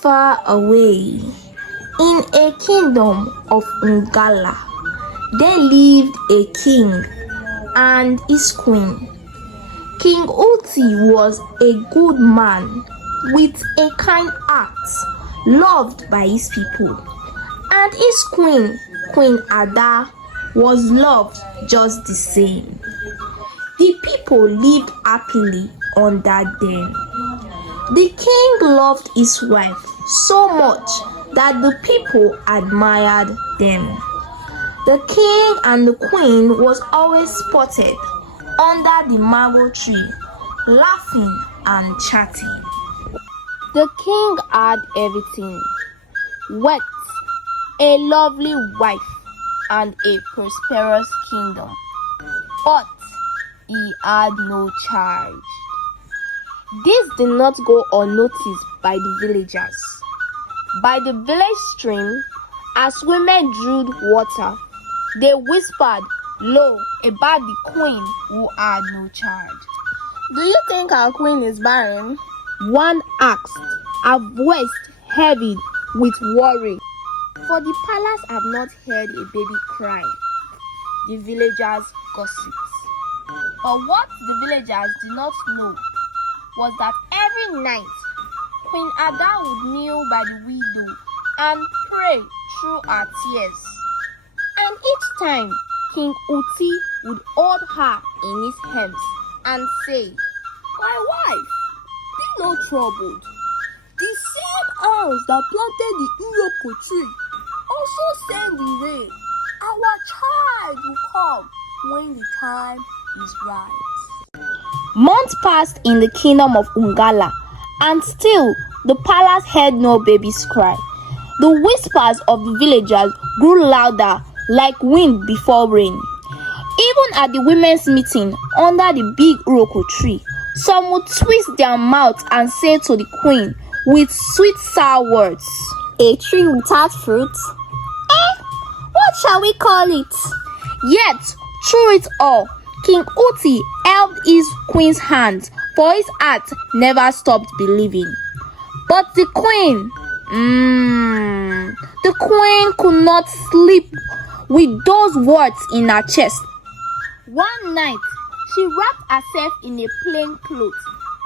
Far away, in a kingdom of Ungala, there lived a king and his queen. King Uti was a good man with a kind heart, loved by his people, and his queen, Queen Ada, was loved just the same. The people lived happily on that day. The king loved his wife so much that the people admired them. The king and the queen was always spotted under the mango tree, laughing and chatting. The king had everything: wealth, a lovely wife, and a prosperous kingdom. But he had no child. This did not go unnoticed by the villagers. By the village stream, as women drew water, they whispered low about the queen who had no child. Do you think our queen is barren? One asked, her voice heavy with worry. For the palace have not heard a baby cry, the villagers gossiped. But what the villagers did not know was that every night Queen Ada would kneel by the window and pray through her tears. And each time King Uti would hold her in his arms and say, My wife, be not troubled. The same house that planted the Iroko tree also send the rain. Our child will come when the time is right. Months passed in the kingdom of Ungala, and still the palace heard no baby's cry. The whispers of the villagers grew louder like wind before rain. Even at the women's meeting under the big Iroko tree, some would twist their mouths and say to the queen with sweet sour words, A tree without fruit? What shall we call it? Yet, through it all, King Uti held his queen's hand, for his heart never stopped believing. But the queen could not sleep with those words in her chest. One night, she wrapped herself in a plain cloth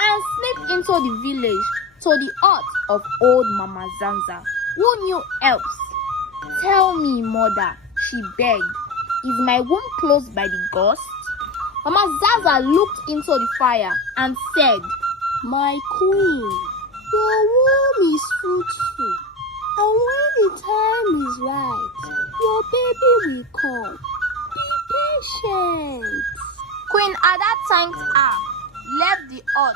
and slipped into the village to the hut of old Mama Zanza, who knew helps. Tell me, mother, she begged, is my womb closed by the ghost? Mama Zaza looked into the fire and said, My queen, your womb is fruitful, and when the time is right, your baby will come. Be patient. Queen Ada thanked her, left the hut,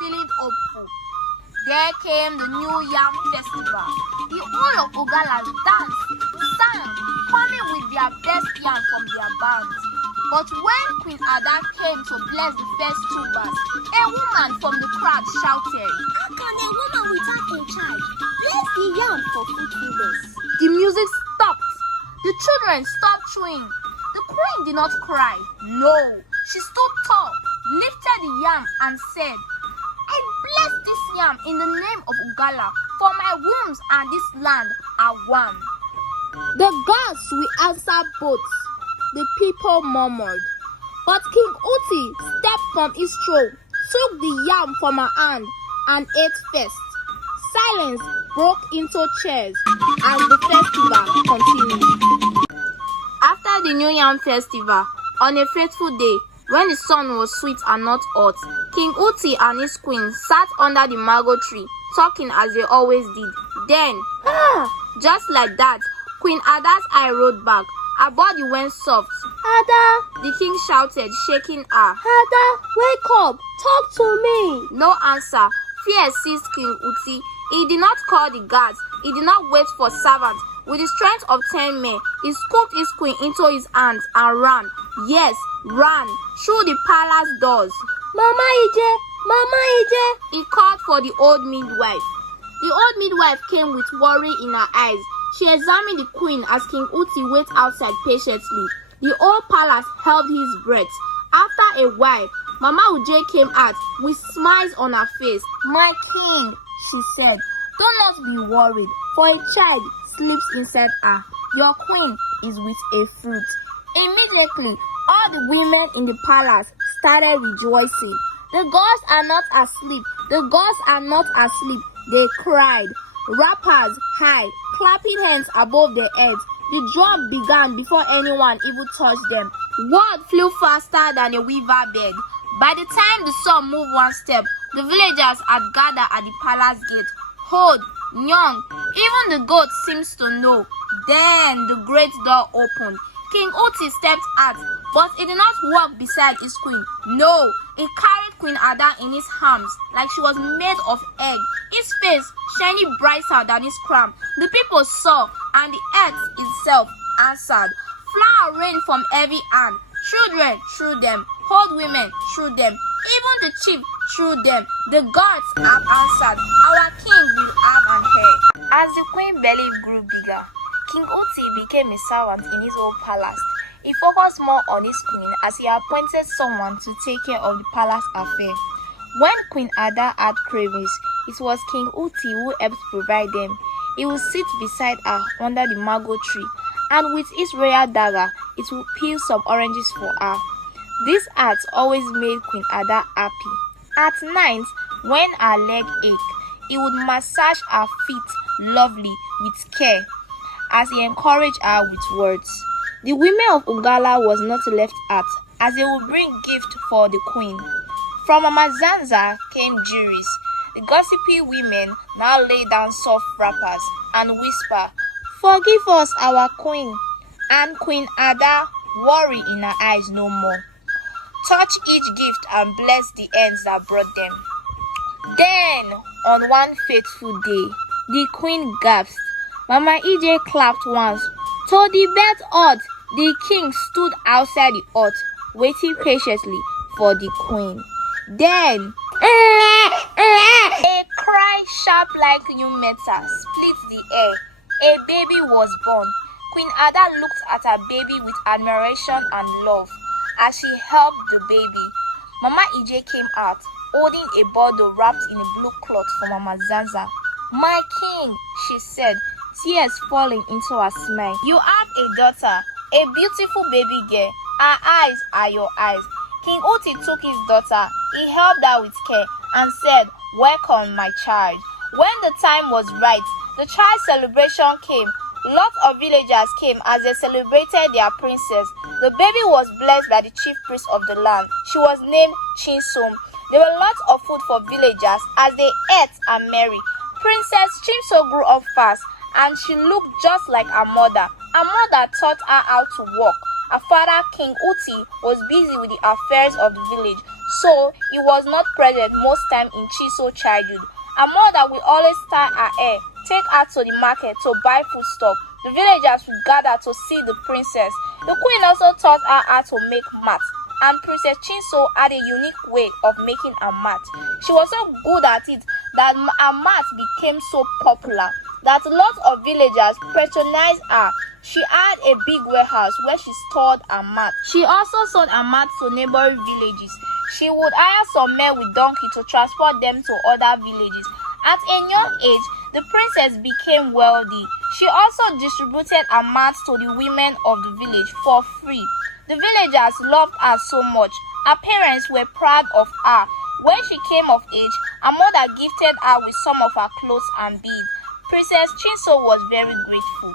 feeling hopeful. There came the New Yam Festival. The whole of Ogala danced, sang, coming with their best yam from their barns. But when Queen Ada came to bless the first tubers, a woman from the crowd shouted, How can a woman without a child bless the yam for fruitfulness? The music stopped. The children stopped chewing. The queen did not cry. No, she stood tall, lifted the yam and said, I bless this yam in the name of Ugala, for my wombs and this land are one. The gods will answer both, the people murmured. But King Uti stepped from his throne, took the yam from her hand and ate first. Silence broke into cheers as the festival continued. After the New Yam Festival, on a fateful day, when the sun was sweet and not hot, King Uti and his queen sat under the mango tree, talking as they always did. Then, just like that, Queen Ada's eye rolled back. Her body went soft. Ada, The king shouted, shaking her. Ada, wake up. Talk to me. No answer. Fear seized King Uti. He did not call the guards. He did not wait for servants. With the strength of 10 men, he scooped his queen into his hands and ran. Yes, ran through the palace doors. Mama Ije, Mama Ije. He called for the old midwife. The old midwife came with worry in her eyes. She examined the queen as King Uti waited outside patiently. The whole palace held his breath. After a while, Mama Uje came out with smiles on her face. My king, she said, Do not be worried, for a child sleeps inside her. Your queen is with a fruit." Immediately, all the women in the palace started rejoicing. "The gods are not asleep. The gods are not asleep," they cried. Rappers high, clapping hands above their heads. The drum began before anyone even touched them. Word flew faster than a weaver bird. By the time the sun moved one step, the villagers had gathered at the palace gate. Old, young, even the goat seems to know. Then the great door opened. King Uti stepped out, but he did not walk beside his queen. No, he carried Queen Ada in his arms like she was made of egg, his face shining brighter than his crown. The people saw, and the earth itself answered. Flower rained from every hand. Children threw them, old women threw them, even the chief threw them. The gods have answered. Our king will have an heir. As the queen belly grew bigger, King Uti became a servant in his old palace. He focused more on his queen as he appointed someone to take care of the palace affair. When Queen Ada had cravings, it was King Uti who helped provide them. He would sit beside her under the mango tree, and with his royal dagger, it would peel some oranges for her. This act always made Queen Ada happy. At night, when her leg ached, he would massage her feet lovely with care as he encouraged her with words. The women of Ugala was not left out, as they would bring gifts for the queen. From Mama Zanza came juries. The gossipy women now lay down soft wrappers and whisper, "Forgive us, our queen." And Queen Ada, worry in her eyes no more, touch each gift and bless the hands that brought them. Then, on one fateful day, the queen gasped. Mama EJ clapped once. To the bed hut, the king stood outside the hut, waiting patiently for the queen. Then, a cry sharp like new metal split the air. A baby was born. Queen Ada looked at her baby with admiration and love as she held the baby. Mama EJ came out, holding a bottle wrapped in a blue cloth for Mama Zanza. "My king," she said, tears falling into her smile. "You have a daughter, a beautiful baby girl. Her eyes are your eyes." King Uti took his daughter. He held her with care and said, "Welcome, my child." When the time was right, the child celebration came. Lots of villagers came as they celebrated their princess. The baby was blessed by the chief priest of the land. She was named Chisom. There were lots of food for villagers as they ate and merry. Princess Chimso grew up fast, and she looked just like her mother. Her mother taught her how to walk. Her father, King Uti, was busy with the affairs of the village, so he was not present most time in Chiso's childhood. Her mother will always tie her hair, take her to the market to buy foodstuff. The villagers would gather to see the princess. The queen also taught her how to make mats, and Princess Chinso had a unique way of making a mat. She was so good at it that her mat became so popular that lots of villagers patronized her. She had a big warehouse where she stored her mat. She also sold her mat to neighboring villages. She would hire some men with donkey to transport them to other villages. At a young age, the princess became wealthy. She also distributed her mats to the women of the village for free. The villagers loved her so much. Her parents were proud of her. When she came of age, her mother gifted her with some of her clothes and beads. Princess Chinso was very grateful.